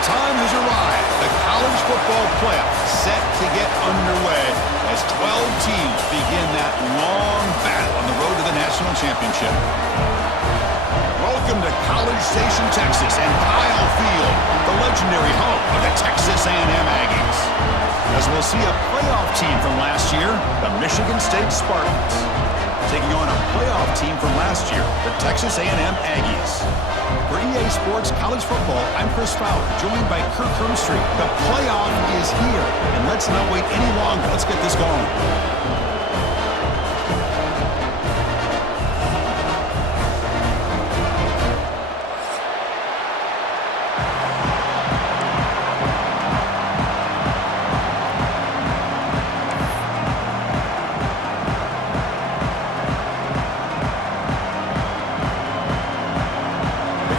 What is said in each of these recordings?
The time has arrived. The college football playoff set to get underway as 12 teams begin that long battle on the road to the national championship. Welcome to College Station, Texas, and Kyle Field, the legendary home of the Texas A&M Aggies. As we'll see a playoff team from last year, the Michigan State Spartans, taking on a playoff team from last year, the Texas A&M Aggies. For EA Sports College Football, I'm Chris Fowler, joined by Kirk Herbstreit. The playoff is here, and let's not wait any longer. Let's get this going.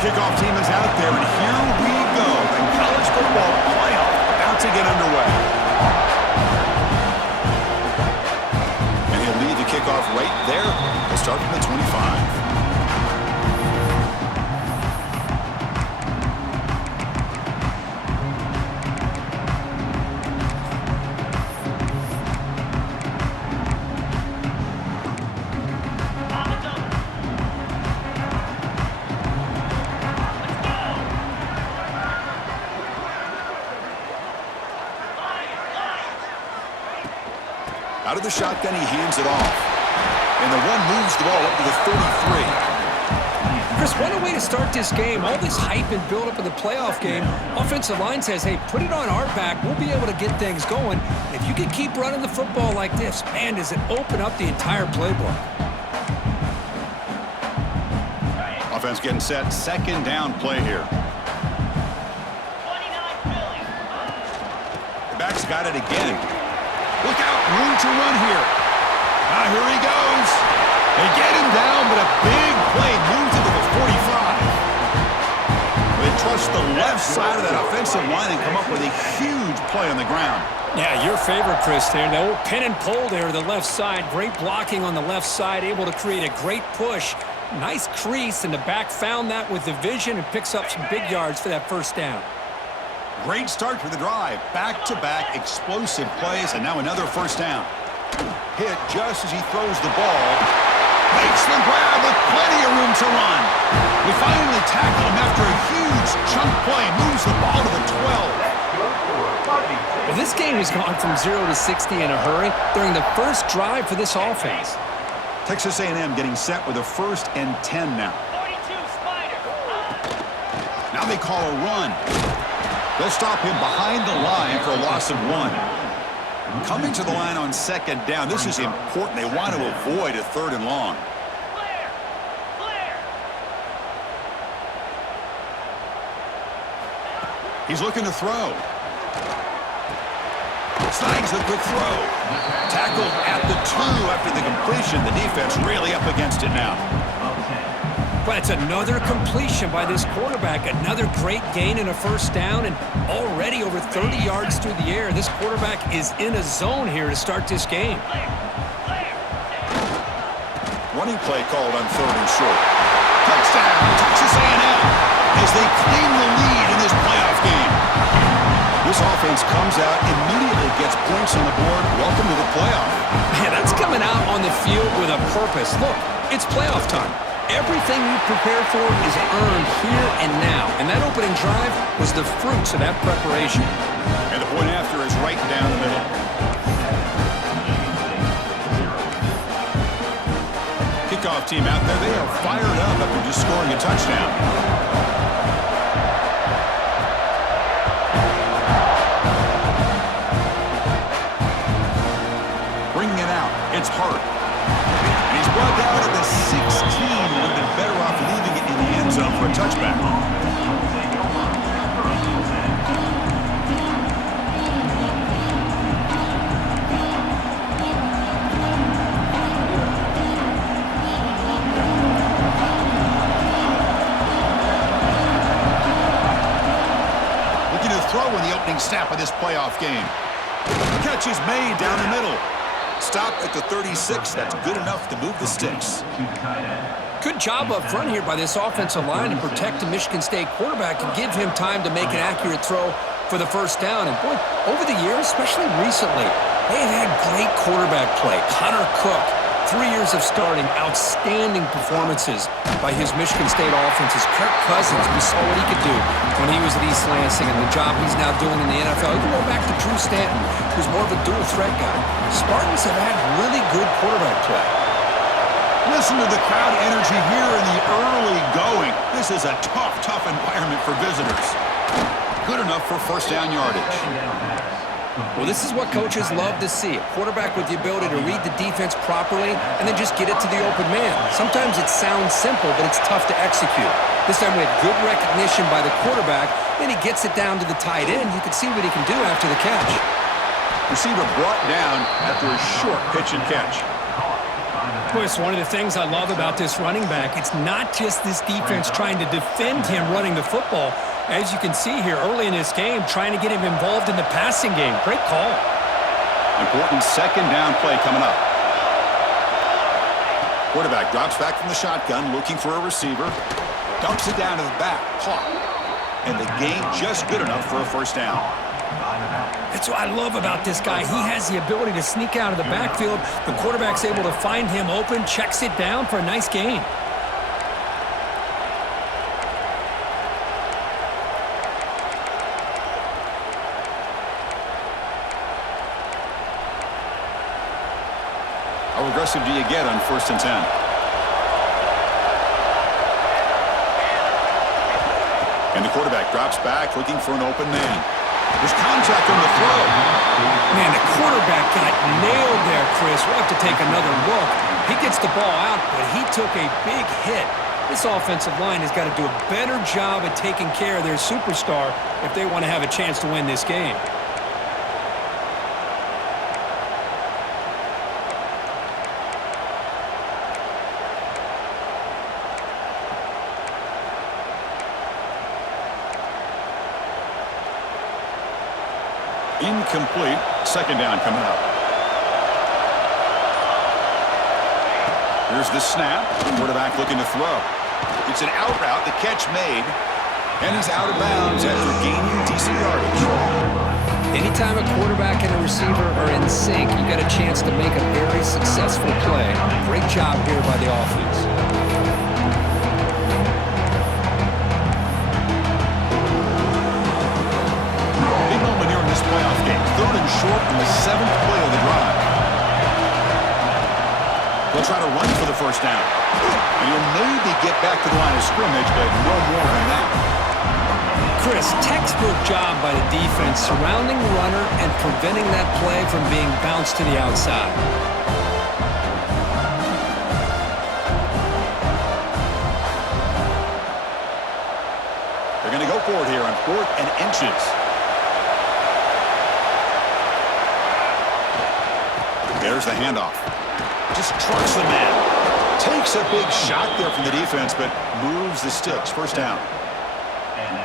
Kickoff team is out there, and here we go. The college football playoff about to get underway. And he'll lead the kickoff right there. He'll start from the 25. Out of the shotgun, he hands it off. And the one moves the ball up to the 33. Chris, what a way to start this game. All this hype and build-up of the playoff game. Offensive line says, hey, put it on our back. We'll be able to get things going. If you can keep running the football like this, man, does it open up the entire playbook. Offense getting set. Second down play here. The back's got it again. Look out, room to run here. Here he goes. They get him down, but a big play moves into the 45. They trust the left side of that offensive line and come up with a huge play on the ground. Yeah, your favorite, Chris, there. The old pin and pull there to the left side. Great blocking on the left side, able to create a great push. Nice crease, and the back found that with the vision and picks up some big yards for that first down. Great start to the drive. Back-to-back explosive plays, and now another first down. Hit just as he throws the ball. Makes the grab with plenty of room to run. We finally tackle him after a huge chunk play. Moves the ball to the 12. Well, this game has gone from 0 to 60 in a hurry during the first drive for this offense. Texas A&M getting set with a 1st and 10 now. 42 Spider. Now they call a run. They'll stop him behind the line for a loss of 1. Coming to the line on second down. This is important. They want to avoid a 3rd and long. Clear. Clear. He's looking to throw. Snags a quick throw. Tackled at the 2 after the completion. The defense really up against it now. But it's another completion by this quarterback. Another great gain in a first down, and already over 30 yards through the air. This quarterback is in a zone here to start this game. Running play called on 3rd and short. Touchdown, Texas A&M, as they claim the lead in this playoff game. This offense comes out, immediately gets points on the board. Welcome to the playoff. Yeah, that's coming out on the field with a purpose. Look, it's playoff time. Everything you prepare for is earned here and now. And that opening drive was the fruits of that preparation. And the point after is right down the middle. Kickoff team out there. They are fired up after just scoring a touchdown. Bringing it out. It's Hart. And he's brought down at the 16. Would have been better off leaving it in the end zone for a touchback. Looking to throw in the opening snap of this playoff game. Catch is made down the middle. Stop at the 36. That's good enough to move the sticks. Good job up front here by this offensive line to protect the Michigan State quarterback and give him time to make an accurate throw for the first down. And boy, over the years, especially recently, they have had great quarterback play. Connor Cook, 3 years of starting, outstanding performances by his Michigan State offenses. Kirk Cousins, we saw what he could do when he was at East Lansing and the job he's now doing in the NFL. You can go back to Drew Stanton, who's more of a dual threat guy. Spartans have had really good quarterback play. Listen to the crowd energy here in the early going. This is a tough environment for visitors. Good enough for first down yardage. Well, this is what coaches love to see. A quarterback with the ability to read the defense properly and then just get it to the open man. Sometimes it sounds simple, but it's tough to execute. This time we had good recognition by the quarterback. Then he gets it down to the tight end. You can see what he can do after the catch. Receiver brought down after a short pitch and catch. Boy, it's one of the things I love about this running back. It's not just this defense trying to defend him running the football. As you can see here early in this game, trying to get him involved in the passing game. Great call. Important second down play coming up. Quarterback drops back from the shotgun, looking for a receiver. Dumps it down to the back. Caught. And the game just good enough for a first down. That's what I love about this guy. He has the ability to sneak out of the backfield. The quarterback's able to find him open, checks it down for a nice gain. How aggressive do you get on 1st and 10? And the quarterback drops back, looking for an open man. There's contact on the throw. Man, the quarterback got nailed there, Chris. We'll have to take another look. He gets the ball out, but he took a big hit. This offensive line has got to do a better job at taking care of their superstar if they want to have a chance to win this game. Incomplete. Second down coming up. Here's the snap. Quarterback looking to throw. It's an out route. The catch made. And he's out of bounds after gaining decent yardage. Anytime a quarterback and a receiver are in sync, you got a chance to make a very successful play. Great job here by the offense. Playoff game. 3rd and short in the 7th play of the drive. They'll try to run for the first down. And he'll maybe get back to the line of scrimmage, but no more than that. Chris, textbook job by the defense surrounding the runner and preventing that play from being bounced to the outside. They're going to go for it here on 4th and inches. There's the handoff. Just trucks the man. Takes a big shot there from the defense, but moves the sticks. First down.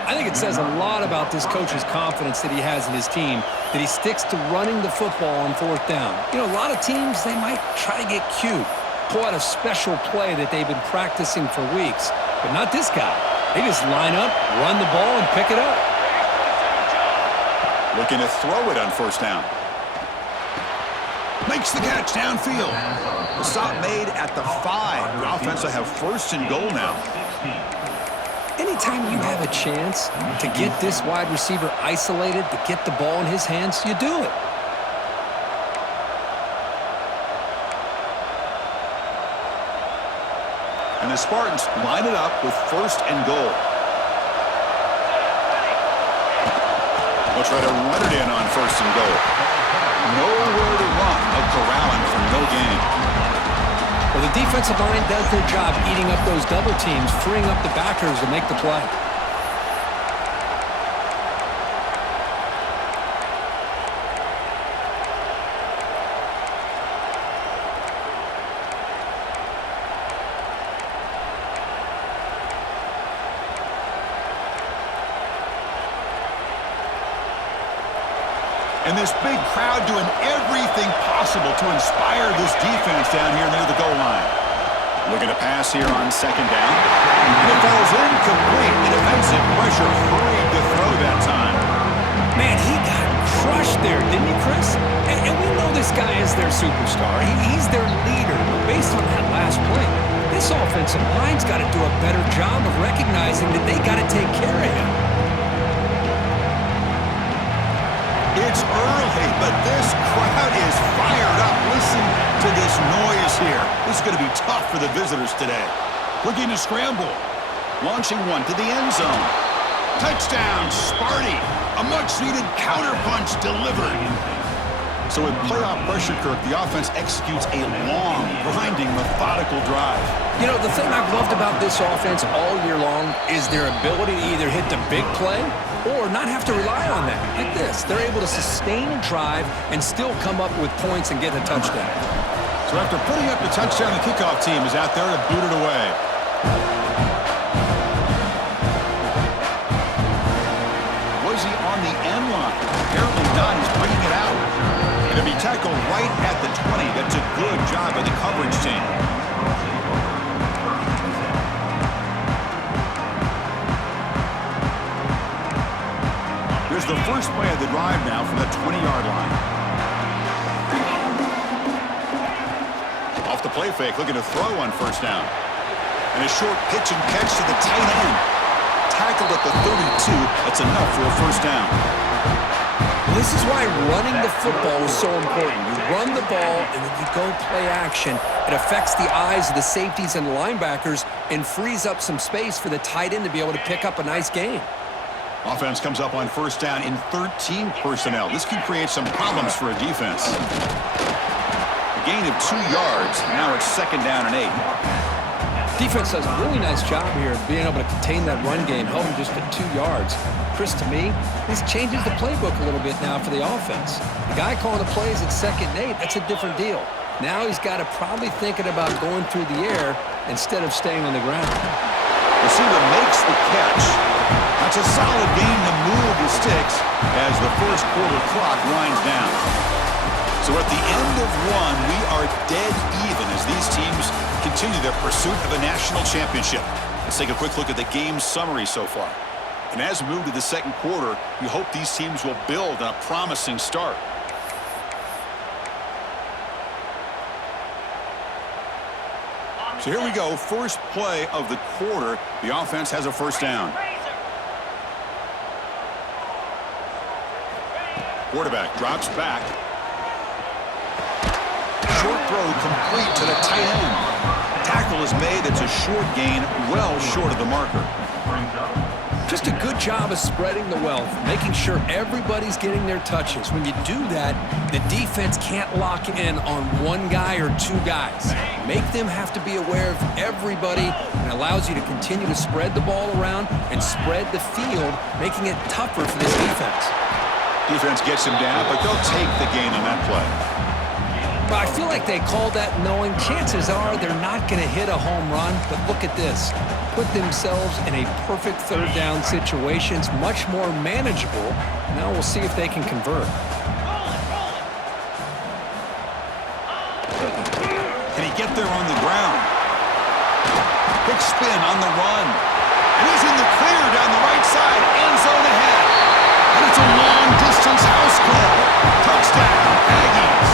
I think it says a lot about this coach's confidence that he has in his team, that he sticks to running the football on 4th down. You know, a lot of teams, they might try to get cute, pull out a special play that they've been practicing for weeks. But not this guy. They just line up, run the ball, and pick it up. Looking to throw it on 1st down. Makes the catch downfield. The stop made at the 5. The offense will have 1st and goal now. Anytime you have a chance to get this wide receiver isolated, to get the ball in his hands, you do it. And the Spartans line it up with 1st and goal. They'll try to run it in on 1st and goal. Nowhere to run. They'll corral him for no gain. Well, the defensive line does their job eating up those double teams, freeing up the backers to make the play. And this big crowd doing everything possible to inspire this defense down here near the goal line. Looking to pass here on second down. And it falls incomplete. The defensive pressure hurried to throw that time. Man, he got crushed there, didn't he, Chris? And we know this guy is their superstar. He's their leader. But based on that last play, this offensive line's got to do a better job of recognizing that they got to take care of him. It's early, but this crowd is fired up. Listen to this noise here. This is going to be tough for the visitors today. Looking to scramble. Launching one to the end zone. Touchdown, Sparty. A much-needed counterpunch delivered. So with playoff pressure, Kirk, the offense executes a long, grinding, methodical drive. You know, the thing I've loved about this offense all year long is their ability to either hit the big play or not have to rely on that. Like this, they're able to sustain a drive and still come up with points and get a touchdown. So after putting up the touchdown, the kickoff team is out there to boot it away. Was he on the end line? Apparently not. He's bringing it out. And to be tackled right at the 20, that's a good job by the coverage team. Here's the first play of the drive now from the 20-yard line. Off the play fake, looking to throw on first down. And a short pitch and catch to the tight end. Tackled at the 32. That's enough for a first down. This is why running the football is so important. You run the ball and then you go play action. It affects the eyes of the safeties and linebackers and frees up some space for the tight end to be able to pick up a nice gain. Offense comes up on first down in 13 personnel. This can create some problems for a defense. A gain of 2 yards. Now it's second down and 8. Defense does a really nice job here of being able to contain that run game, held him just at 2 yards. Chris, to me, this changes the playbook a little bit now for the offense. The guy calling the plays at second and 8, that's a different deal. Now he's got to probably thinking about going through the air instead of staying on the ground. Receiver makes the catch. That's a solid gain to move the sticks as the first quarter clock winds down. So at the end of one, we are dead even as these teams continue their pursuit of a national championship. Let's take a quick look at the game summary so far. And as we move to the second quarter, we hope these teams will build on a promising start. So here we go, first play of the quarter. The offense has a first down. Quarterback drops back. Short throw complete to the tight end. Tackle is made. It's a short gain, well short of the marker. Just a good job of spreading the wealth, making sure everybody's getting their touches. When you do that, the defense can't lock in on one guy or two guys. Make them have to be aware of everybody, and allows you to continue to spread the ball around and spread the field, making it tougher for this defense. Defense gets him down, but they'll take the gain on that play. But I feel like they called that knowing chances are they're not going to hit a home run, but look at this. Put themselves in a perfect third down situation. It's much more manageable. Now we'll see if they can convert. Can he get there on the ground? Quick spin on the run. And he's in the clear down the right side. End zone ahead. And it's a long-distance house call. Touchdown, Aggies.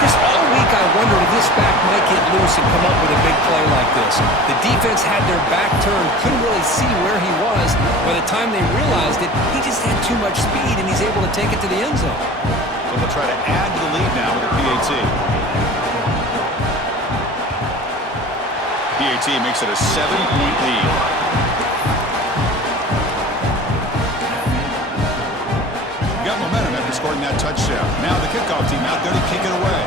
Chris, all week I wondered if this back might get loose and come up with a big play like this. The defense had their back turned, couldn't really see where he was. By the time they realized it, he just had too much speed, and he's able to take it to the end zone. So they'll try to add to the lead now with a PAT. PAT makes it a 7-point lead. Got momentum after scoring that touchdown. Now the kickoff team out there to kick it away.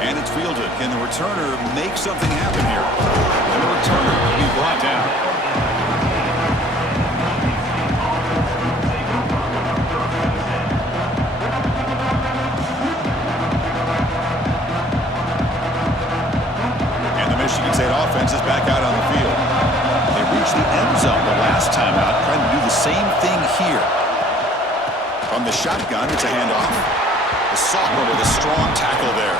And it's fielded. Can the returner make something happen here? And the returner will be brought down. And the Michigan State offense is back out on the field. From the shotgun, it's a handoff. The sophomore with a strong tackle there.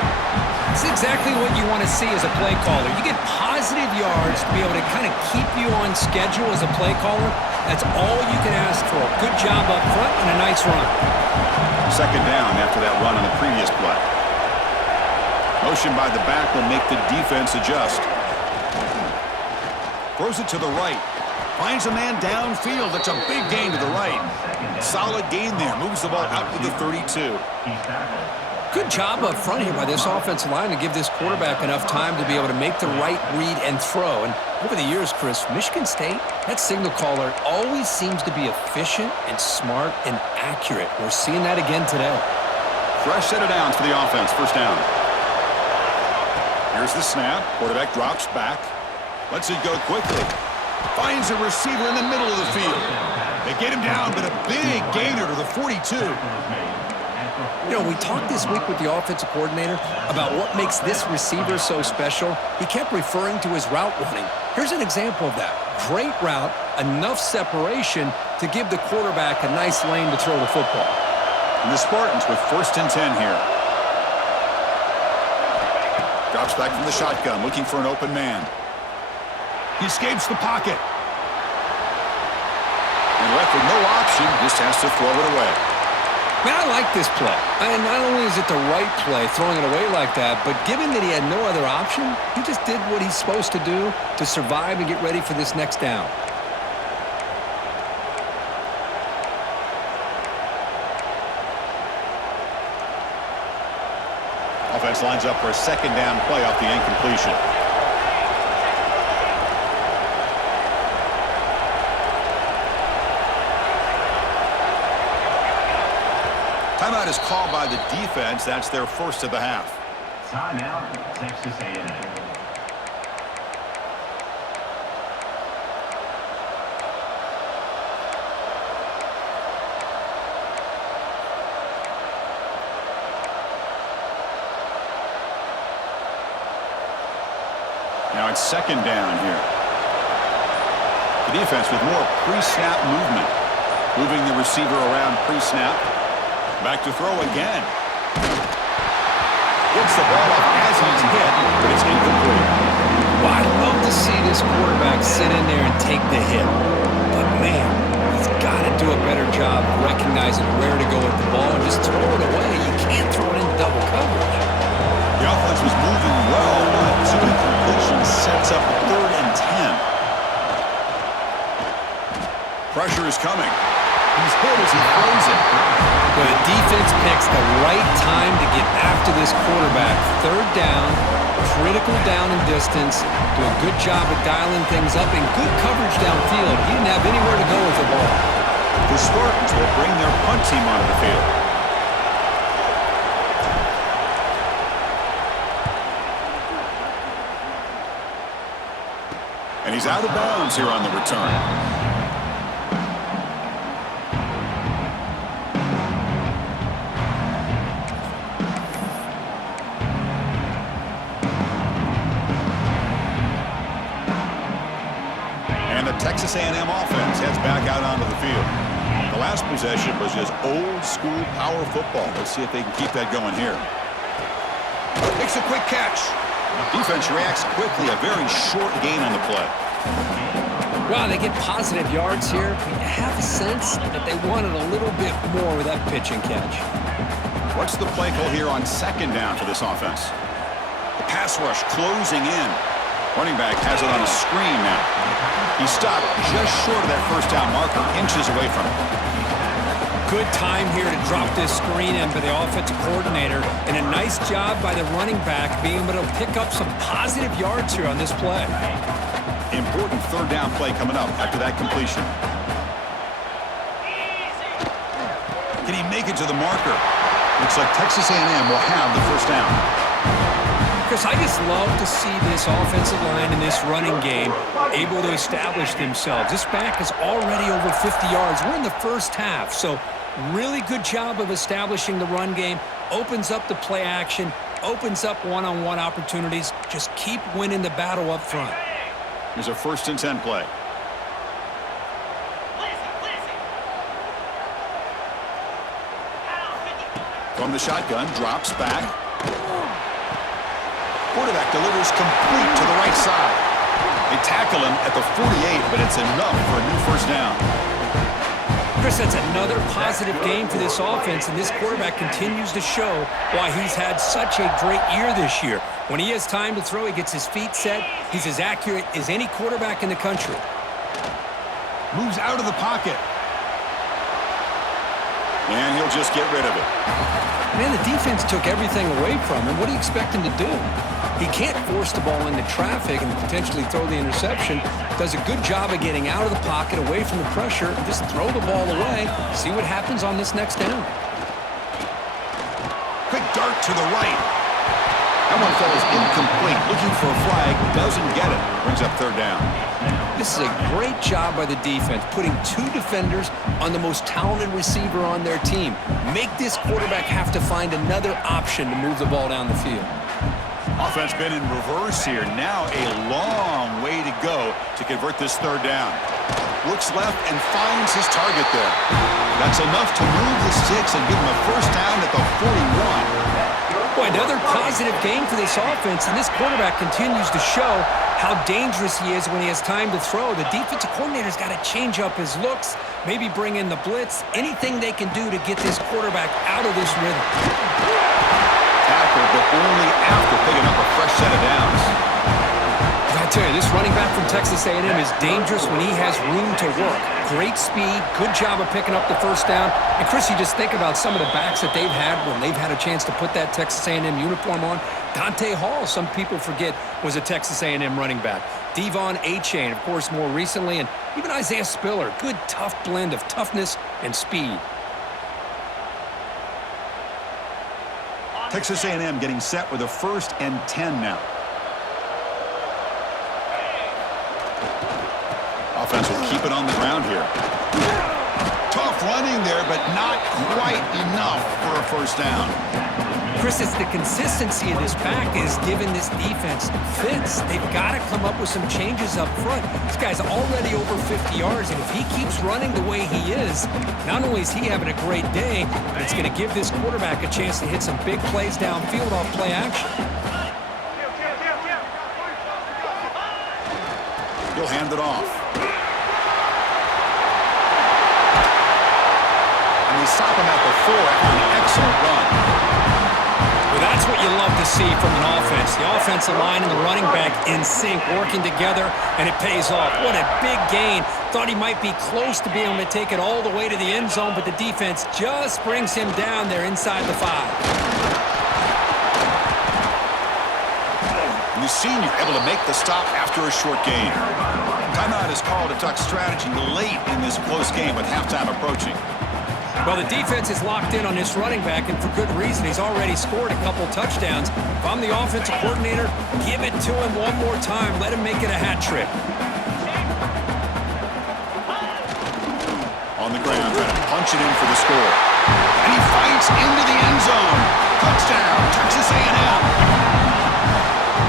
It's exactly what you want to see as a play caller. You get positive yards to be able to kind of keep you on schedule as a play caller. That's all you can ask for. Good job up front and a nice run. Second down after that run on the previous play. Motion by the back will make the defense adjust. Throws it to the right. Finds a man downfield. That's a big gain to the right. Solid gain there. Moves the ball out to the 32. Good job up front here by this offensive line to give this quarterback enough time to be able to make the right read and throw. And over the years, Chris, Michigan State, that signal caller always seems to be efficient and smart and accurate. We're seeing that again today. Fresh set of downs for the offense. First down. Here's the snap. Quarterback drops back. Lets it go quickly. Finds a receiver in the middle of the field. They get him down, but a big gainer to the 42. You know, we talked this week with the offensive coordinator about what makes this receiver so special. He kept referring to his route running. Here's an example of that. Great route, enough separation to give the quarterback a nice lane to throw the football. And the Spartans with 1st and 10 here. Drops back from the shotgun, looking for an open man. He escapes the pocket. And left with no option, just has to throw it away. Man, I like this play. And not only is it the right play, throwing it away like that, but given that he had no other option, he just did what he's supposed to do to survive and get ready for this next down. Offense lines up for a second down play off the incompletion. Timeout is called by the defense. That's their first of the half. Timeout, Texas A&M. Now it's second down here. The defense with more pre-snap movement. Moving the receiver around pre-snap. Back to throw again. Gets the ball up as he's hit, but it's incomplete. Well, I'd love to see this quarterback sit in there and take the hit. But, man, he's got to do a better job of recognizing where to go with the ball and just throw it away. You can't throw it in double coverage. The offense was moving well, but two incompletions sets up 3rd and 10. Pressure is coming. He's hit as he throws it. But the defense picks the right time to get after this quarterback. 3rd down, critical down and distance. Do a good job of dialing things up and good coverage downfield. He didn't have anywhere to go with the ball. The Spartans will bring their punt team onto the field. And he's out of bounds here on the return. Texas A&M offense heads back out onto the field. The last possession was just old-school power football. Let's see if they can keep that going here. Makes a quick catch. Defense reacts quickly. A very short gain on the play. Well, they get positive yards here. You have a sense that they wanted a little bit more with that pitch and catch. What's the play call here on second down for this offense? The pass rush closing in. Running back has it on a screen now. He stopped just short of that first down marker, inches away from it. Good time here to drop this screen in by the offensive coordinator, and a nice job by the running back being able to pick up some positive yards here on this play. Important 3rd down play coming up after that completion. Can he make it to the marker? Looks like Texas A&M will have the first down. Chris, I just love to see this offensive line in this running game able to establish themselves. This back is already over 50 yards. We're in the first half, so really good job of establishing the run game. Opens up the play action, opens up one-on-one opportunities. Just keep winning the battle up front. Here's a 1st and 10 play. From the shotgun, drops back. Quarterback delivers complete to the right side. They tackle him at the 48, but it's enough for a new first down. Chris, that's another positive game for this offense, and this quarterback continues to show why he's had such a great year this year. When he has time to throw, he gets his feet set. He's as accurate as any quarterback in the country. Moves out of the pocket. And he'll just get rid of it. Man, the defense took everything away from him. What do you expect him to do? He can't force the ball into traffic and potentially throw the interception. Does a good job of getting out of the pocket, away from the pressure, and just throw the ball away. See what happens on this next down. Quick dart to the right. That one falls incomplete. Looking for a flag. Doesn't get it. Brings up third down. This is a great job by the defense, putting two defenders on the most talented receiver on their team. Make this quarterback have to find another option to move the ball down the field. Offense been in reverse here. Now a long way to go to convert this third down. Looks left and finds his target there. That's enough to move the sticks and give him a first down at the 41. Boy, another positive game for this offense, and this quarterback continues to show how dangerous he is when he has time to throw. The defensive coordinator's got to change up his looks, maybe bring in the blitz, anything they can do to get this quarterback out of this rhythm. Tackle, but only after picking up a fresh set of downs. I tell you, this running back from Texas A&M is dangerous when he has room to work. Great speed, good job of picking up the first down. And Chris, you just think about some of the backs that they've had when they've had a chance to put that Texas A&M uniform on. Dante Hall, some people forget, was a Texas A&M running back. Devon Achane, of course, more recently, and even Isaiah Spiller. Good, tough blend of toughness and speed. Texas A&M getting set with a 1st and 10 now. Offense will keep it on the ground here. Tough running there, but not quite enough for a first down. Chris, it's the consistency of this back is giving this defense fits. They've got to come up with some changes up front. This guy's already over 50 yards, and if he keeps running the way he is, not only is he having a great day, but it's going to give this quarterback a chance to hit some big plays downfield off play action. He'll hand it off. And they stop him at the 4 after an excellent run. Well, that's what you love to see from an offense. The offensive line and the running back in sync, working together, and it pays off. What a big gain. Thought he might be close to being able to take it all the way to the end zone, but the defense just brings him down there inside the 5. The senior able to make the stop after a short gain. Timeout is called to talk strategy late in this close game with halftime approaching. Well, the defense is locked in on this running back, and for good reason. He's already scored a couple touchdowns. If I'm the offensive coordinator, give it to him one more time. Let him make it a hat trick. On the ground, trying to punch it in for the score. And he fights into the end zone. Touchdown, Texas A&M.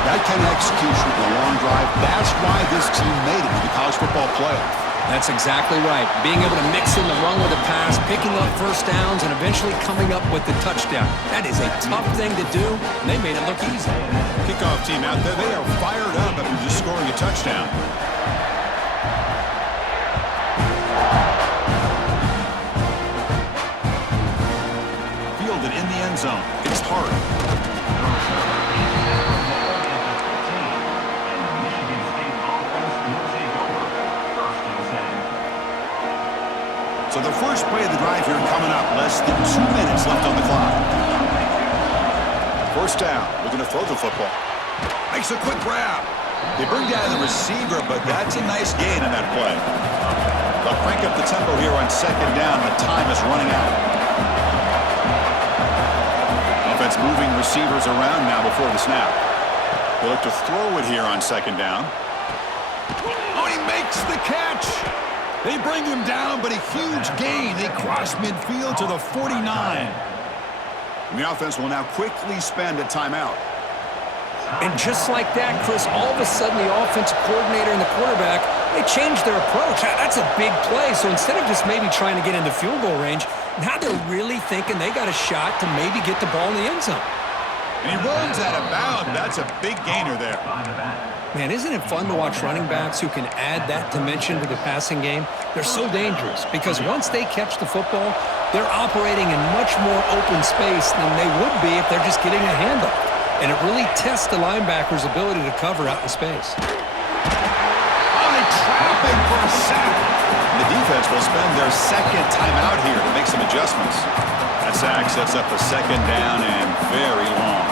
That kind of execution in a long drive, that's why this team made it to the college football playoff. That's exactly right. Being able to mix in the run with a pass, picking up first downs, and eventually coming up with the touchdown. That is a tough thing to do, and they made it look easy. Kickoff team out there, they are fired up after just scoring a touchdown. Fielded in the end zone. It's hard. So the first play of the drive here coming up. Less than 2 minutes left on the clock. First down. Looking to throw the football. Makes a quick grab. They bring down the receiver, but that's a nice gain in that play. They'll crank up the tempo here on second down. The time is running out. Offense moving receivers around now before the snap. They look to throw it here on second down. Oh, he makes the catch. They bring him down, but a huge gain. They cross midfield to the 49. And the offense will now quickly spend a timeout. And just like that, Chris, all of a sudden the offensive coordinator and the quarterback, they changed their approach. That's a big play. So instead of just maybe trying to get into field goal range, now they're really thinking they got a shot to maybe get the ball in the end zone. And he runs out of bounds. That's a big gainer there. Man, isn't it fun to watch running backs who can add that dimension to the passing game? They're so dangerous because once they catch the football, they're operating in much more open space than they would be if they're just getting a handoff. And it really tests the linebacker's ability to cover out in space. Oh, they trap him for a sack. The defense will spend their second timeout here to make some adjustments. That sack sets up a second down and very long.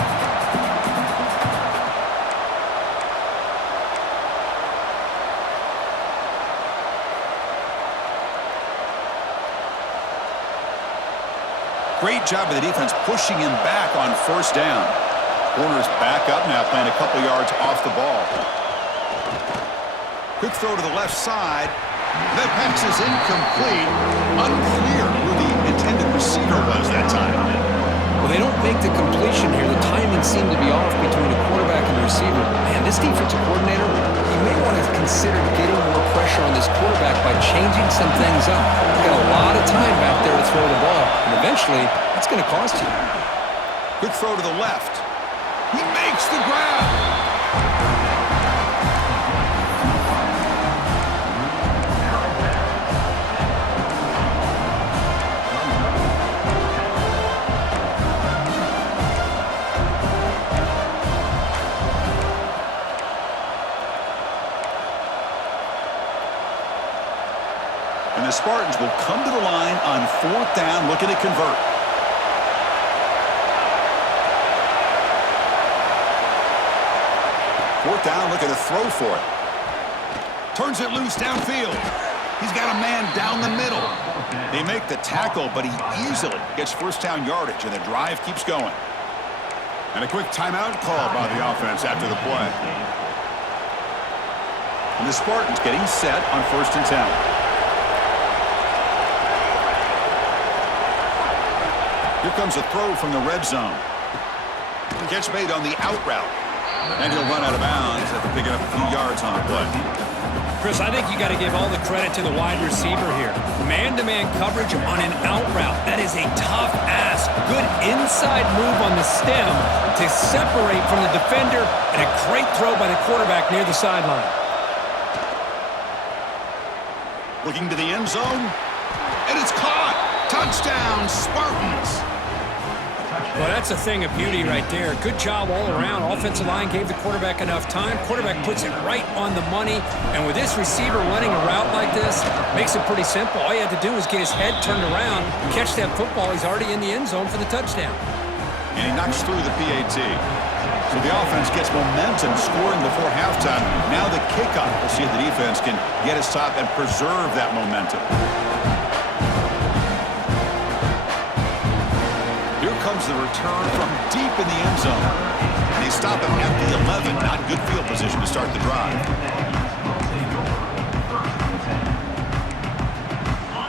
Great job of the defense pushing him back on first down. Corner's back up now, playing a couple yards off the ball. Quick throw to the left side. That pass is incomplete. Unclear who the intended receiver was that time. Well, they don't make the completion here. The timing seemed to be off between the quarterback and the receiver. Man, this defensive coordinator, he may want to consider getting more pressure on this quarterback by changing some things up. He's got a lot of time back there to throw the ball, and eventually, that's going to cost you. Quick throw to the left. He makes the grab. And the Spartans will come to the line on fourth down, looking to convert. Fourth down, looking to throw for it. Turns it loose downfield. He's got a man down the middle. They make the tackle, but he easily gets first down yardage, and the drive keeps going. And a quick timeout call by the offense after the play. And the Spartans getting set on 1st and 10. Here comes a throw from the red zone. Catch made on the out route. And he'll run out of bounds after picking up a few yards on the play. Chris, I think you got to give all the credit to the wide receiver here. Man-to-man coverage on an out route. That is a tough ask. Good inside move on the stem to separate from the defender, and a great throw by the quarterback near the sideline. Looking to the end zone. And it's caught. Touchdown, Spartans. Well, that's a thing of beauty right there. Good job all around. Offensive line gave the quarterback enough time. Quarterback puts it right on the money. And with this receiver running a route like this, makes it pretty simple. All you had to do was get his head turned around, catch that football. He's already in the end zone for the touchdown. And he knocks through the PAT. So the offense gets momentum scoring before halftime. Now the kickoff. We'll see if the defense can get a stop and preserve that momentum. Comes the return from deep in the end zone. And they stop him at the 11. Not good field position to start the drive.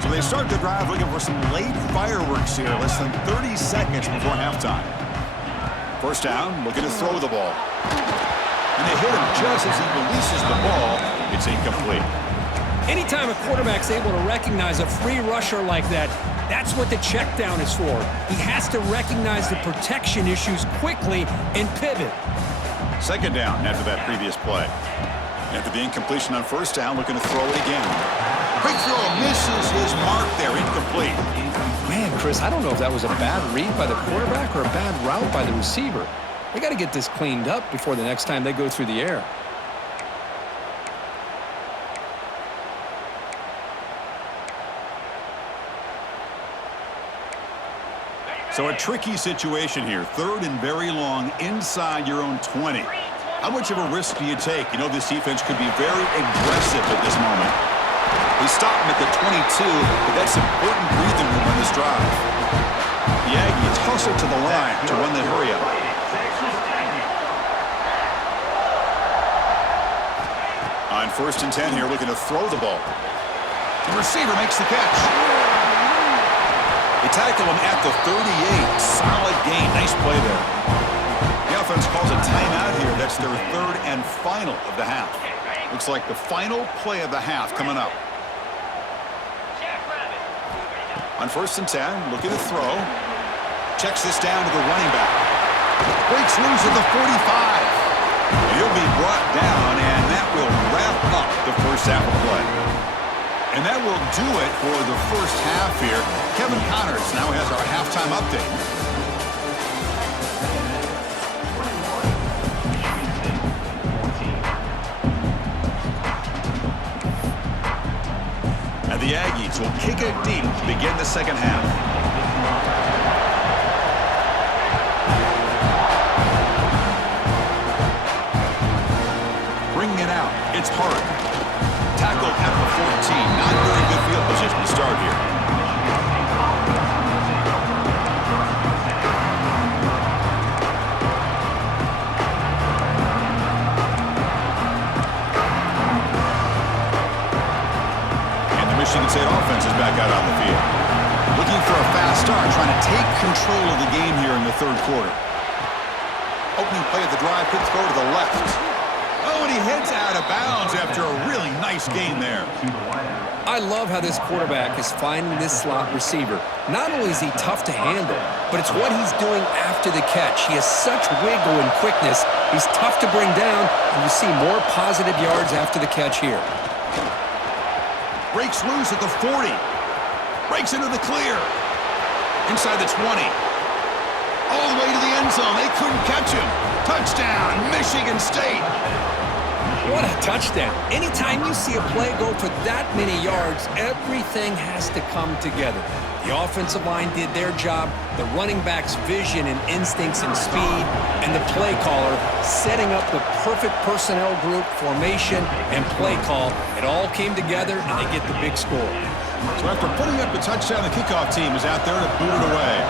So they start the drive looking for some late fireworks here. Less than 30 seconds before halftime. First down, looking to throw the ball. And they hit him just as he releases the ball. It's incomplete. Anytime a quarterback's able to recognize a free rusher like that, that's what the check down is for. He has to recognize the protection issues quickly and pivot. Second down after that previous play. After the incompletion on first down, looking to throw it again. Quick throw, misses his mark there, incomplete. Man, Chris, I don't know if that was a bad read by the quarterback or a bad route by the receiver. They got to get this cleaned up before the next time they go through the air. So a tricky situation here. 3rd and very long inside your own 20. How much of a risk do you take? You know this defense could be very aggressive at this moment. They stop him at the 22, but that's important breathing room on this drive. The Aggies hustle to the line to run the hurry up. On 1st and 10 here, looking to throw the ball. The receiver makes the catch. They tackle him at the 38. Solid gain. Nice play there. The offense offense calls a timeout here. That's their third and final of the half. Looks like the final play of the half coming up. On 1st and 10, looking to throw. Checks this down to the running back. Breaks loose at the 45. He'll be brought down, and that will wrap up the first half of play. And that will do it for the first half here. Kevin Connors now has our halftime update. And the Aggies will kick it deep to begin the second half. Bringing it out, it's Hart. Tackled at the 14. Not very good field position to start here. Michigan State offense is back out on the field. Looking for a fast start, trying to take control of the game here in the third quarter. Opening play of the drive, could throw to the left. Oh, and he heads out of bounds after a really nice game there. I love how this quarterback is finding this slot receiver. Not only is he tough to handle, but it's what he's doing after the catch. He has such wiggle and quickness. He's tough to bring down, and you see more positive yards after the catch here. Breaks loose at the 40. Breaks into the clear. Inside the 20. All the way to the end zone. They couldn't catch him. Touchdown, Michigan State. What a touchdown. Anytime you see a play go for that many yards, everything has to come together. The offensive line did their job, the running back's vision and instincts and speed, and the play caller setting up the perfect personnel group, formation, and play call. It all came together, and they get the big score. So after putting up the touchdown, the kickoff team is out there to boot it away.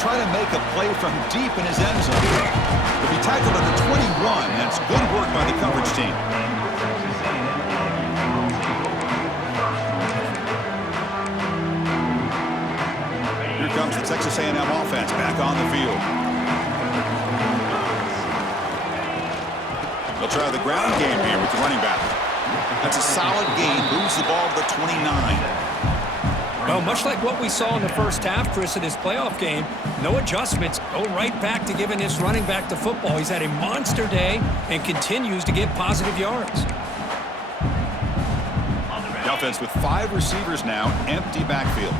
Try to make a play from deep in his end zone. He'll be tackled at the 21. That's good work by the coverage team. Here comes the Texas A&M offense back on the field. They'll try the ground game here with the running back. That's a solid gain. Moves the ball to the 29. Well, much like what we saw in the first half, Chris, in his playoff game, no adjustments. Go right back to giving this running back the football. He's had a monster day and continues to get positive yards. The offense with 5 receivers now, empty backfield.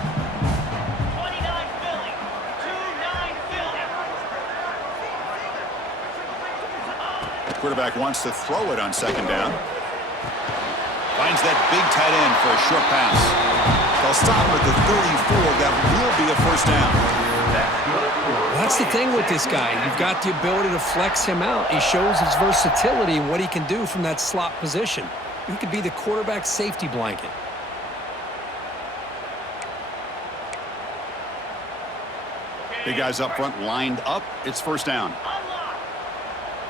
29 Philly. 2-9 Philly. The quarterback wants to throw it on second down. Finds that big tight end for a short pass. They'll stop him at the 34. That will be a first down. That's the thing with this guy. You've got the ability to flex him out. He shows his versatility and what he can do from that slot position. He could be the quarterback safety blanket. Big guys up front lined up. It's first down. Unlock.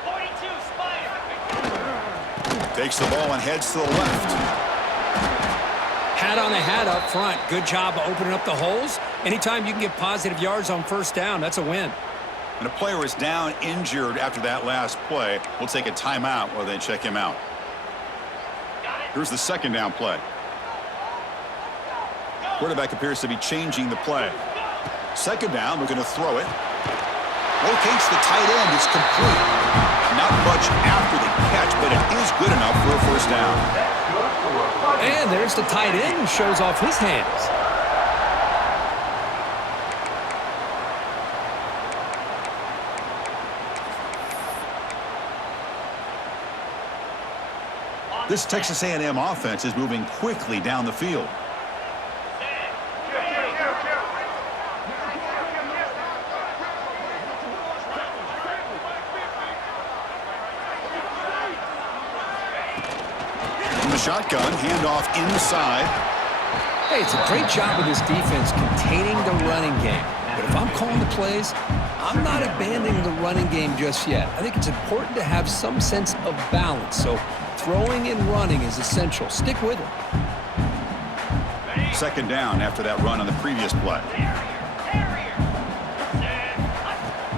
42 Spider. Takes the ball and heads to the left. Hat on a hat up front. Good job of opening up the holes. Anytime you can get positive yards on first down, that's a win. And a player is down injured after that last play. We'll take a timeout while they check him out. Here's the second down play. Quarterback appears to be changing the play. Second down, looking to throw it. Locates the tight end. It's complete. Not much after the catch, but it is good enough for a first down. And there's the tight end who shows off his hands. This Texas A&M offense is moving quickly down the field. From the shotgun, handoff inside. Hey, it's a great job of this defense containing the running game. But if I'm calling the plays, I'm not abandoning the running game just yet. I think it's important to have some sense of balance. So throwing and running is essential. Stick with it. Second down after that run on the previous play.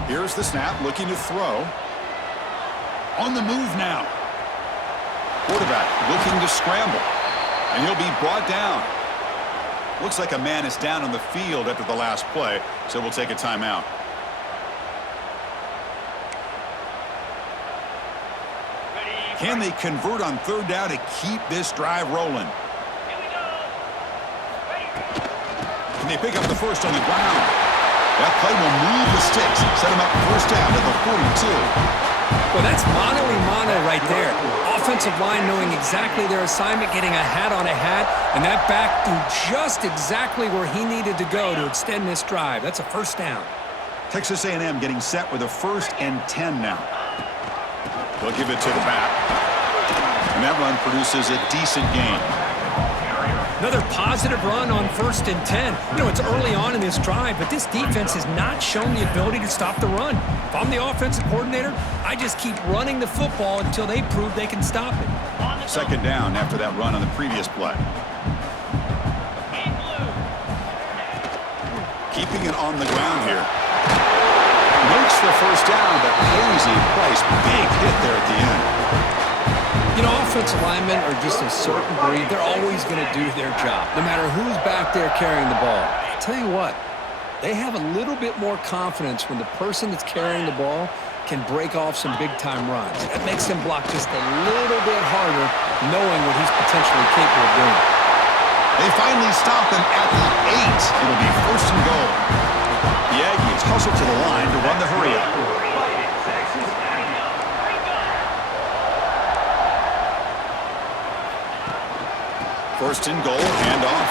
Here's the snap, looking to throw. On the move now. Quarterback looking to scramble. And he'll be brought down. Looks like a man is down on the field after the last play, so we'll take a timeout. Can they convert on third down to keep this drive rolling? Can they pick up the first on the ground? That play will move the sticks, set them up first down at the 42. Well, that's mano-a-mano right there. Offensive line knowing exactly their assignment, getting a hat on a hat, and that back threw just exactly where he needed to go to extend this drive. That's a first down. Texas A&M getting set with a 1st and 10 now. They'll give it to the back. And that run produces a decent gain. Another positive run on 1st and 10. You know, it's early on in this drive, but this defense has not shown the ability to stop the run. If I'm the offensive coordinator, I just keep running the football until they prove they can stop it. Second down after that run on the previous play. Keeping it on the ground here. Makes the first down, but pays a price. Big hit there at the end. You know, offensive linemen are just a certain breed. They're always going to do their job, no matter who's back there carrying the ball. I'll tell you what, they have a little bit more confidence when the person that's carrying the ball can break off some big-time runs. It makes them block just a little bit harder, knowing what he's potentially capable of doing. They finally stop him at the 8. It'll be 1st and goal. The Aggies hustle to the line to run the hurry-up. First and goal, handoff.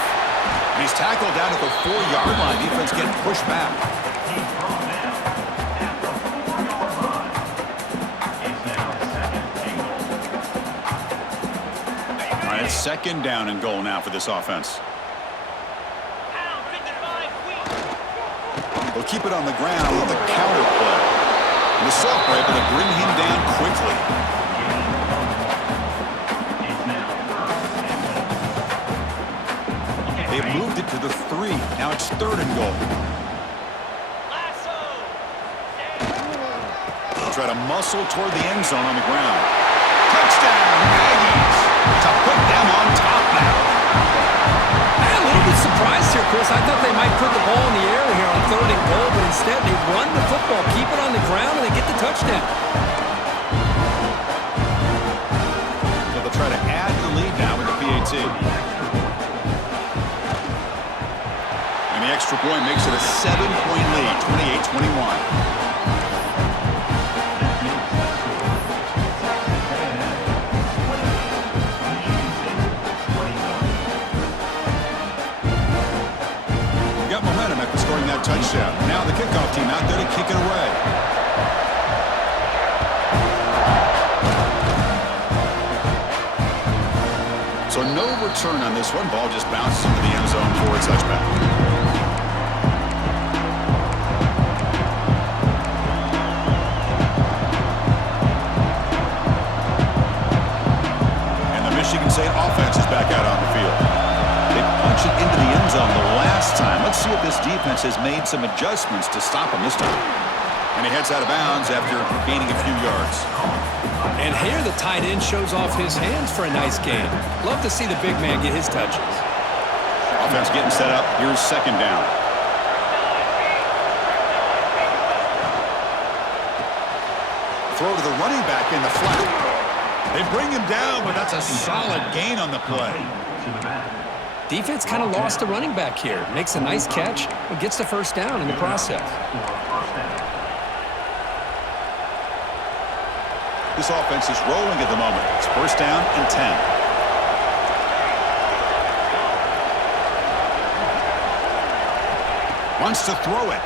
He's tackled down at the 4-yard line. Defense getting pushed back. All right, it's 2nd down and goal now for this offense. They'll keep it on the ground with the counter play. And the Soft able to bring him down quickly. They've moved it to the 3. Now it's 3rd and goal. They'll try to muscle toward the end zone on the ground. Touchdown, Aggies! To put them on top now. I'm a little bit surprised here, Chris. I thought they might put the ball in the air here on 3rd and goal, but instead they run the football, keep it on the ground, and they get the touchdown. So they'll try to add the lead now with the PAT. The extra point makes it a 7-point lead, 28-21. Got momentum after scoring that touchdown. Now the kickoff team out there to kick it away. So no return on this one. Ball just bounces into the end zone for a touchback. Michigan State offense is back out on the field. They punch it into the end zone the last time. Let's see if this defense has made some adjustments to stop him this time. And he heads out of bounds after gaining a few yards. And here the tight end shows off his hands for a nice gain. Love to see the big man get his touches. Offense getting set up. Here's 2nd down. Throw to the running back in the flat. They bring him down, but that's a solid gain on the play. Defense kind of lost the running back here. Makes a nice catch and gets the first down in the process. This offense is rolling at the moment. It's 1st down and 10. Wants to throw it.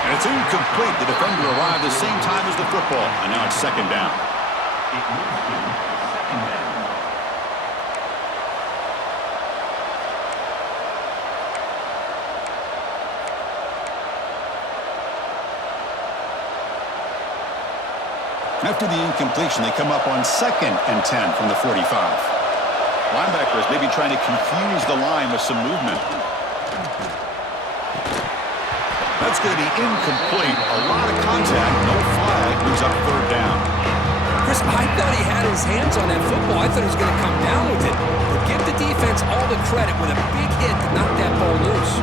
And it's incomplete. The defender arrived the same time as the football. And now it's 2nd down. After the incompletion, they come up on 2nd and 10 from the 45. Linebackers maybe trying to confuse the line with some movement. That's going to be incomplete. A lot of contact, no flag, moves up third down. Chris, I thought he had his hands on that football. I thought he was going to come down with it. But give the defense all the credit with a big hit to knock that ball loose.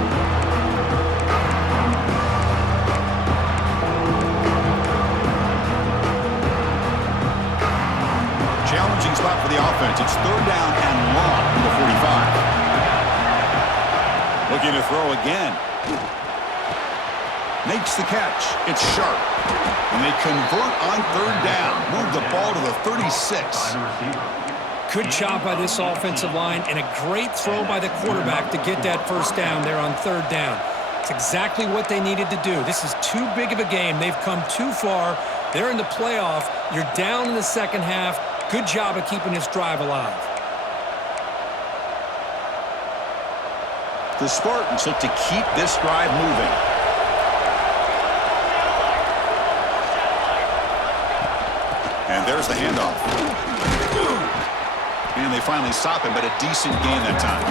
Challenging spot for the offense. It's third down and long from the 45. Looking to throw again. Makes the catch. It's sharp. And they convert on third down. Move the ball to the 36. Good job by this offensive line and a great throw by the quarterback to get that first down there on third down. It's exactly what they needed to do. This is too big of a game. They've come too far. They're in the playoff. You're down in the second half. Good job of keeping this drive alive. The Spartans look to keep this drive moving. And there's the handoff. And they finally stop him, but a decent gain that time.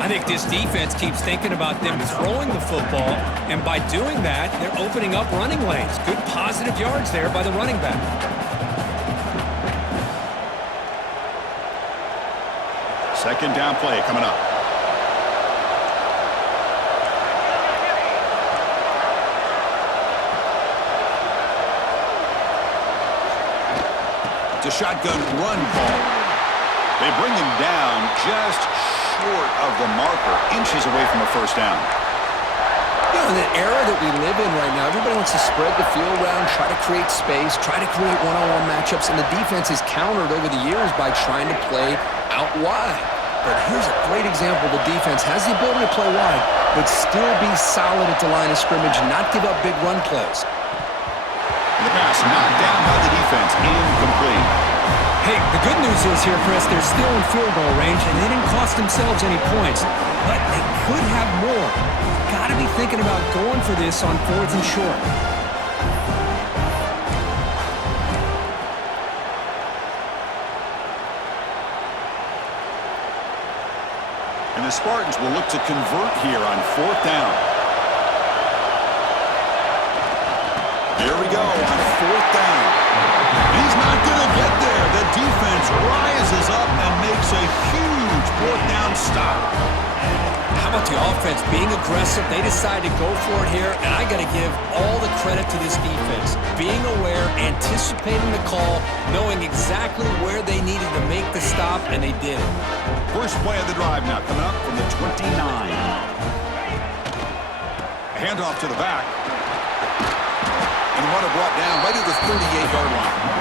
I think this defense keeps thinking about them throwing the football, and by doing that, they're opening up running lanes. Good positive yards there by the running back. Second down play coming up. It's a shotgun run call. They bring him down just short of the marker, inches away from a first down. You know, in the era that we live in right now, everybody wants to spread the field around, try to create space, try to create one-on-one matchups, and the defense is countered over the years by trying to play out wide. But here's a great example. The defense has the ability to play wide, but still be solid at the line of scrimmage and not give up big run plays. And the pass knocked down by the defense, incomplete. Hey, the good news is here, Chris, they're still in field goal range, and they didn't cost themselves any points. But they could have more. You've got to be thinking about going for this on fourth and short. And the Spartans will look to convert here on fourth down. Here we go on fourth down. He's not going to get there. The defense rises up and makes a huge fourth down stop. How about the offense being aggressive? They decide to go for it here, and I got to give all the credit to this defense. Being aware, anticipating the call, knowing exactly where they needed to make the stop, and they did it. First play of the drive now coming up from the 29. Handoff to the back. And runner brought down right at the 38-yard line.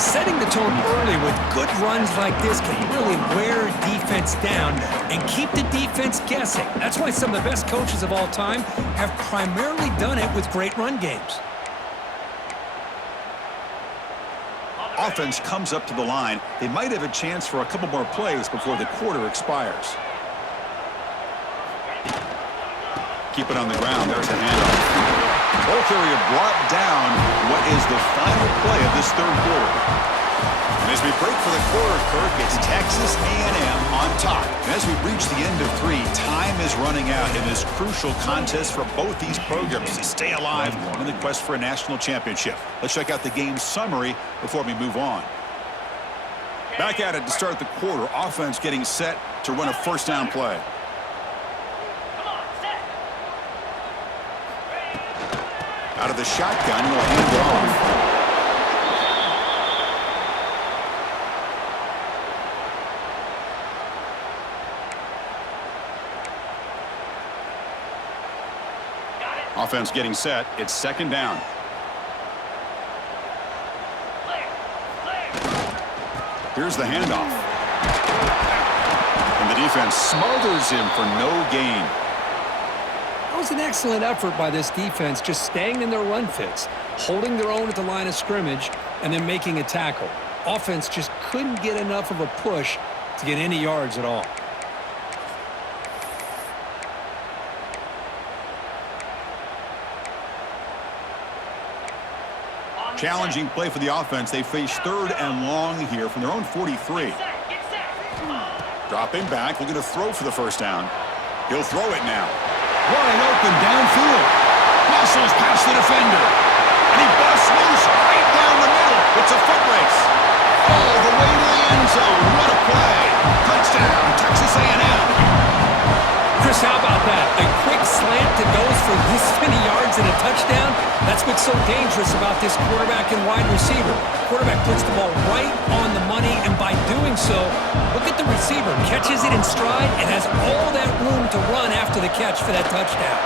Setting the tone early with good runs like this can really wear defense down and keep the defense guessing. That's why some of the best coaches of all time have primarily done it with great run games. Offense comes up to the line. They might have a chance for a couple more plays before the quarter expires. Keep it on the ground. There's the handoff. Ball carrier brought down what is the final play of this third quarter. And as we break for the quarter, Kirk, it's Texas A&M on top. And as we reach the end of three, time is running out in this crucial contest for both these programs to stay alive in the quest for a national championship. Let's check out the game summary before we move on. Back at it to start the quarter. Offense getting set to run a first down play. Out of the shotgun, he'll hand it off. Offense getting set. It's second down. Here's the handoff. And the defense smothers him for no gain. That was an excellent effort by this defense, just staying in their run fits, holding their own at the line of scrimmage, and then making a tackle. Offense just couldn't get enough of a push to get any yards at all. Challenging play for the offense. They face 3rd and long here from their own 43. Get set. Dropping back, looking to throw for the first down. He'll throw it now. Wide open downfield. Muscles past the defender. And he busts loose right down the middle. It's a foot race. All the way to the end zone. What a play. Touchdown, Texas A&M. Chris, how about that? A quick slant that goes for this many yards and a touchdown. That's what's so dangerous about this quarterback and wide receiver. Quarterback puts the ball right on the money, and by doing so, look at the receiver. Catches it in stride and has all that room to run after the catch for that touchdown.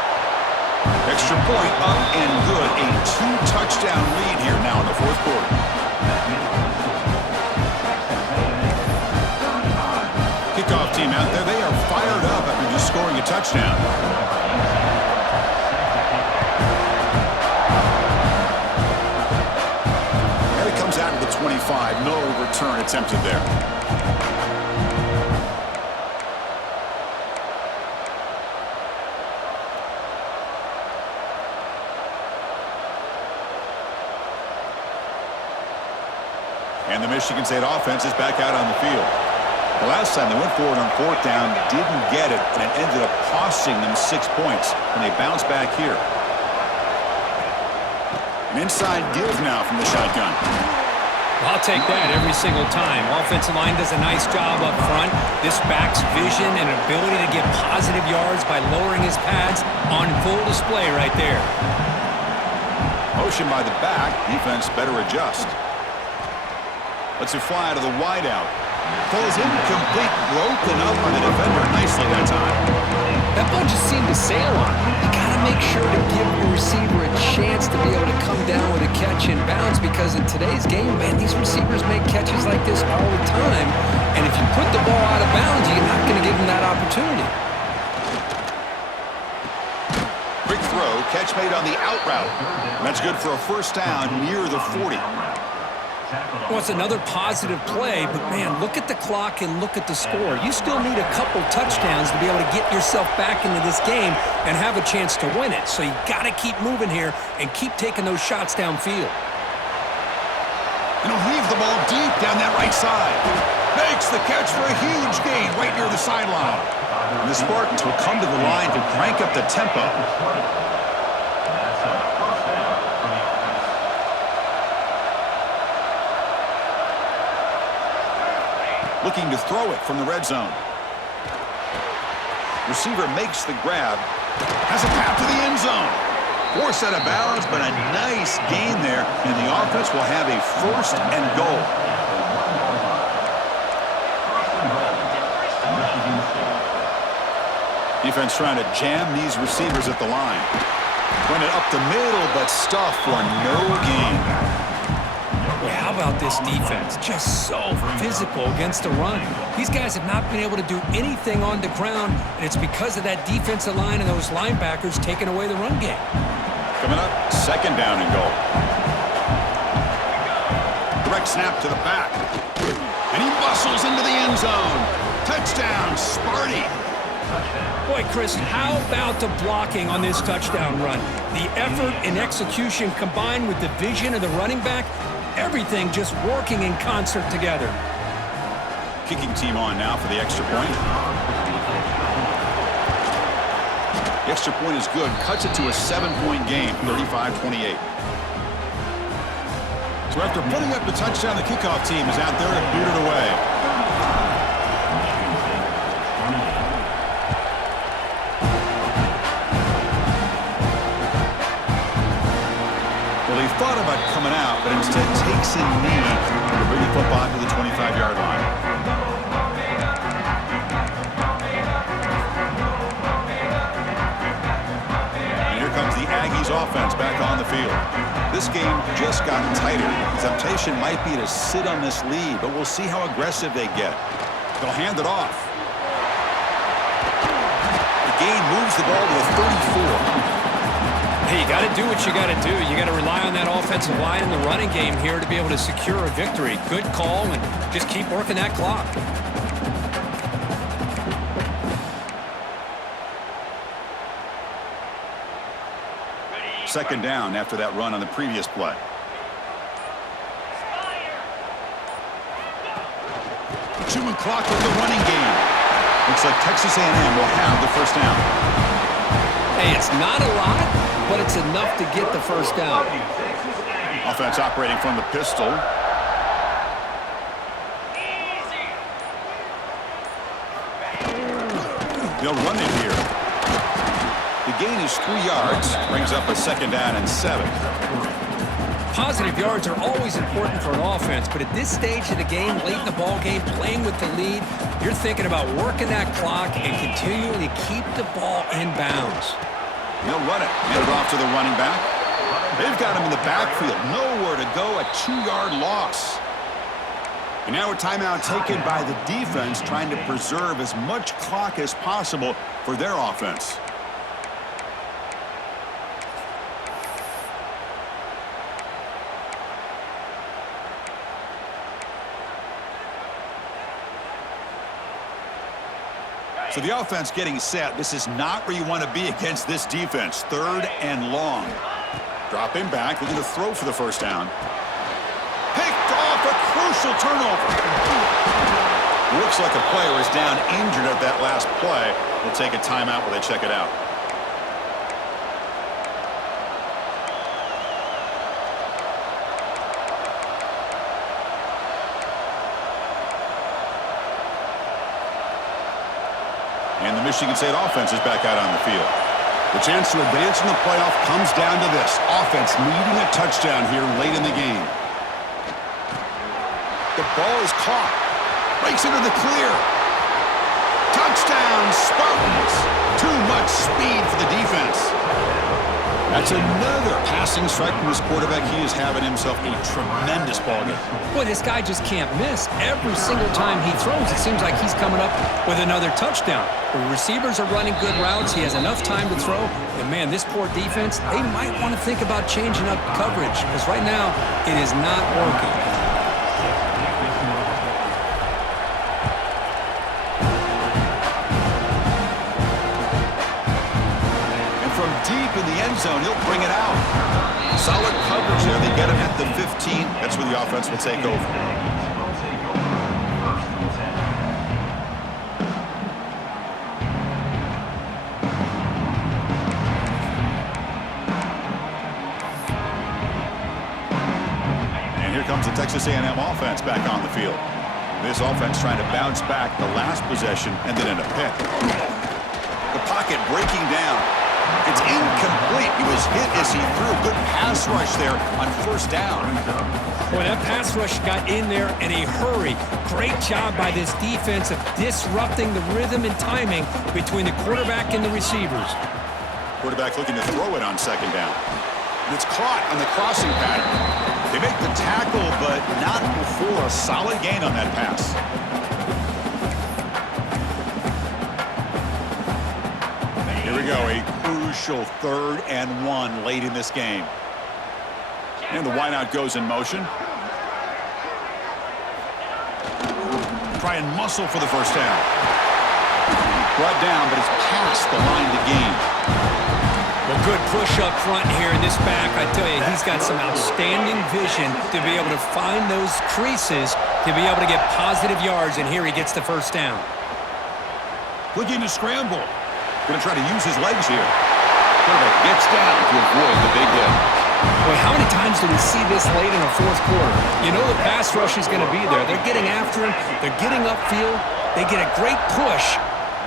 Extra point up and good. A 2-touchdown lead here now in the 4th quarter. Kickoff team out there. They are fired up after just scoring a touchdown. There he comes out to the 25. No return attempted there. And the Michigan State offense is back out on the field. The last time they went forward on 4th down, didn't get it, and it ended up costing them 6 points. And they bounce back here. An inside give now from the shotgun. I'll take that every single time. Offensive line does a nice job up front. This back's vision and ability to get positive yards by lowering his pads on full display right there. Motion by the back. Defense better adjust. Lets it fly to the wideout. Falls incomplete, broken up by the defender nicely that time. That ball just seemed to sail on. You got to make sure to give your receiver a chance to be able to come down with a catch and bounce, because in today's game, man, these receivers make catches like this all the time. And if you put the ball out of bounds, you're not going to give them that opportunity. Quick throw, catch made on the out route. That's good for a first down near the 40. Well, it's another positive play, but, man, look at the clock and look at the score. You still need a couple touchdowns to be able to get yourself back into this game and have a chance to win it. So you got to keep moving here and keep taking those shots downfield. And he'll heave the ball deep down that right side. Makes the catch for a huge gain right near the sideline. And the Spartans will come to the line to crank up the tempo. Looking to throw it from the red zone. Receiver makes the grab. Has a path to the end zone. Forced out of bounds, but a nice gain there. And the offense will have a 1st and goal. Defense trying to jam these receivers at the line. Run it up the middle, but stuff for no gain. How about this defense? Just so physical against the run. These guys have not been able to do anything on the ground, and it's because of that defensive line and those linebackers taking away the run game. Coming up, 2nd down and goal. Direct snap to the back. And he bustles into the end zone. Touchdown, Sparty. Boy, Chris, how about the blocking on this touchdown run? The effort and execution combined with the vision of the running back, everything just working in concert together. Kicking team on now for the extra point. The extra point is good. Cuts it to a 7-point game, 35-28. So after putting up the touchdown, the kickoff team is out there to boot it away. Well, he thought about coming out, but instead takes a knee to bring the football to the 25-yard line. And here comes the Aggies offense back on the field. This game just got tighter. The temptation might be to sit on this lead, but we'll see how aggressive they get. They'll hand it off. The game moves the ball to the 34. Hey, you got to do what you got to do. You got to rely on that offensive line in the running game here to be able to secure a victory. Good call, and just keep working that clock. Second down after that run on the previous play. chewing clock with the running game. Looks like Texas A&M will have the first down. Hey, it's not a lot, but it's enough to get the first down. Offense operating from the pistol. They'll run it here. The gain is 3 yards, brings up a second down and 7. Positive yards are always important for an offense, but at this stage of the game, late in the ball game, playing with the lead, you're thinking about working that clock and continuing to keep the ball in bounds. He'll run it. Hand it off to the running back. They've got him in the backfield. Nowhere to go. A 2-yard loss. And now a timeout taken by the defense, trying to preserve as much clock as possible for their offense. So the offense getting set. This is not where you want to be against this defense. 3rd and long. Dropping back, looking to throw for the first down. Picked off, a crucial turnover. Looks like a player is down injured at that last play. We'll take a timeout while they check it out. And the Michigan State offense is back out on the field. The chance to advance in the playoff comes down to this. Offense needing a touchdown here late in the game. The ball is caught. Breaks into the clear. Touchdown, Spartans. Too much speed for the defense. That's another passing strike from his quarterback. He is having himself a tremendous ballgame. Boy, this guy just can't miss. Every single time he throws, it seems like he's coming up with another touchdown. The receivers are running good routes. He has enough time to throw. And, man, this poor defense, they might want to think about changing up coverage because right now it is not working. Deep in the end zone, he'll bring it out. Solid coverage there. They get him at the 15. That's where the offense will take over. And here comes the Texas A&M offense back on the field. This offense trying to bounce back the last possession and then in a pick. The pocket breaking down. It's incomplete. He was hit as he threw. Good pass rush there on first down. Boy, that pass rush got in there in a hurry. Great job by this defense of disrupting the rhythm and timing between the quarterback and the receivers. Quarterback looking to throw it on second down. And it's caught on the crossing pattern. They make the tackle, but not before a solid gain on that pass. Here we go, a crucial 3rd and 1 late in this game. And the wideout goes in motion. Try and muscle for the first down. Brought down, but it's past the line to gain. Well, good push up front here in this back. I tell you, he's got some outstanding vision to be able to find those creases, to be able to get positive yards, and here he gets the first down. Looking to scramble. Going to try to use his legs here. Quarterback gets down to avoid the big hit. Boy, how many times do we see this late in the 4th quarter? You know the pass rush is going to be there. They're getting after him. They're getting upfield. They get a great push.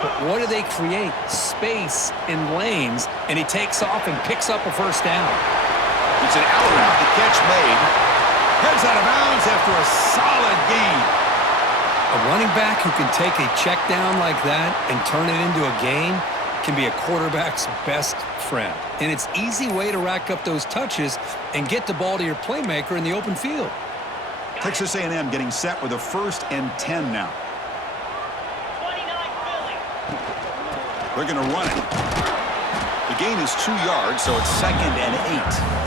But what do they create? Space in lanes, and he takes off and picks up a first down. It's an out route. The catch made. Heads out of bounds after a solid gain. A running back who can take a check down like that and turn it into a gain can be a quarterback's best friend. And it's an easy way to rack up those touches and get the ball to your playmaker in the open field. Texas A&M getting set with a 1st and 10 now. 29 Philly. They're going to run it. The gain is 2 yards, so it's 2nd and 8.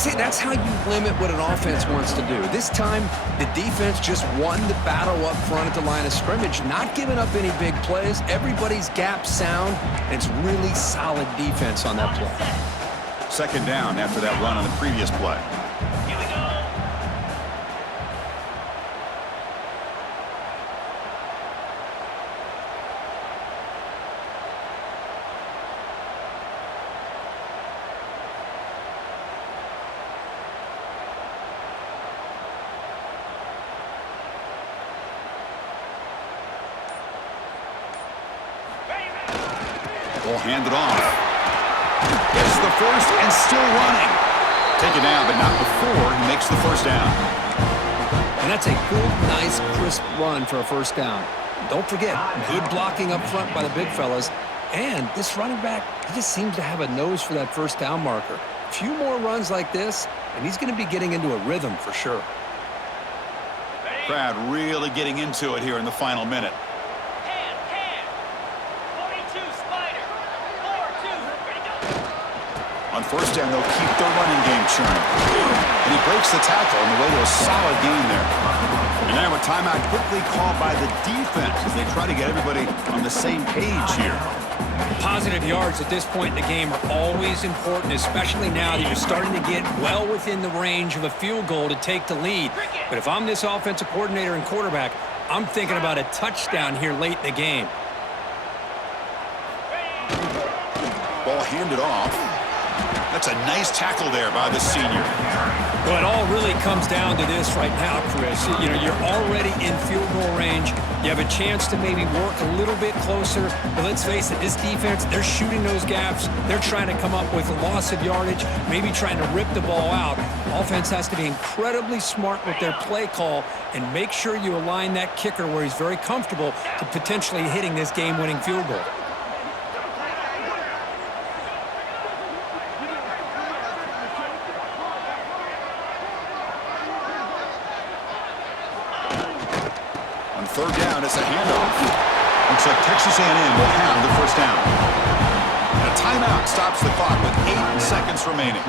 See, that's how you limit what an offense wants to do. This time, the defense just won the battle up front at the line of scrimmage, not giving up any big plays. Everybody's gap sound, and it's really solid defense on that play. 2nd down after that run on the previous play. Here we go. Ball handed off. Gets the first and still running. Taken down, but not before he makes the first down. And that's a good, nice, crisp run for a first down. Don't forget, good blocking up front by the big fellas. And this running back, he just seems to have a nose for that first down marker. A few more runs like this, and he's going to be getting into a rhythm for sure. Crowd really getting into it here in the final minute. Hand. 42 Spider. 4-2. Ready, go. On first down, they'll keep their running game churning. And he breaks the tackle on the way to a solid gain there. And now a timeout quickly called by the defense as they try to get everybody on the same page here. Positive yards at this point in the game are always important, especially now that you're starting to get well within the range of a field goal to take the lead. But if I'm this offensive coordinator and quarterback, I'm thinking about a touchdown here late in the game. Ball handed off. That's a nice tackle there by the senior. Well, it all really comes down to this right now, Chris. You know, you're already in field goal range. You have a chance to maybe work a little bit closer. But let's face it, this defense, they're shooting those gaps. They're trying to come up with a loss of yardage, maybe trying to rip the ball out. Offense has to be incredibly smart with their play call and make sure you align that kicker where he's very comfortable to potentially hitting this game-winning field goal. Third down, it's a handoff. Looks like Texas A&M will have the first down. And a timeout stops the clock with 8 seconds remaining.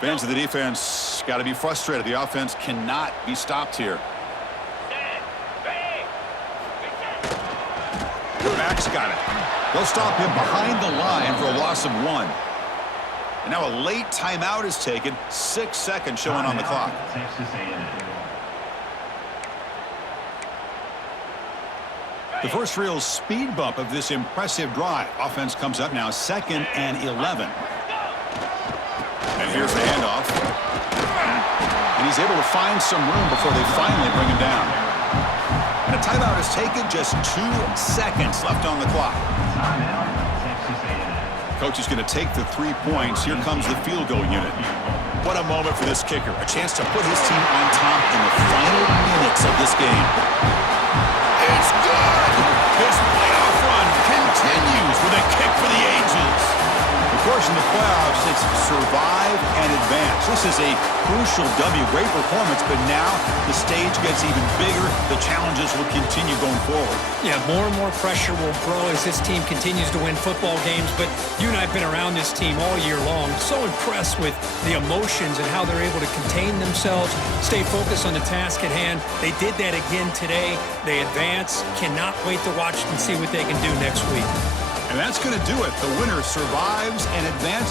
Fans of the defense got to be frustrated. The offense cannot be stopped here. Back's got it. They'll stop him behind the line for a loss of 1. And now a late timeout is taken. 6 seconds showing on the clock. Texas A&M. The first real speed bump of this impressive drive. Offense comes up now 2nd and 11. And here's the handoff. And he's able to find some room before they finally bring him down. And a timeout is taken, just 2 seconds left on the clock. Timeout, Texas A&M. Coach is going to take the 3 points. Here comes the field goal unit. What a moment for this kicker. A chance to put his team on top in the final minutes of this game. It's good! This playoff run continues with a kick for the ages. Of course, in the playoffs, it's survive and advance. This is a crucial W. Great performance, but now the stage gets even bigger. The challenges will continue going forward. Yeah, more and more pressure will grow as this team continues to win football games, but you and I have been around this team all year long. So impressed with the emotions and how they're able to contain themselves, stay focused on the task at hand. They did that again today. They advance. Cannot wait to watch and see what they can do next week. And that's going to do it. The winner survives and advances.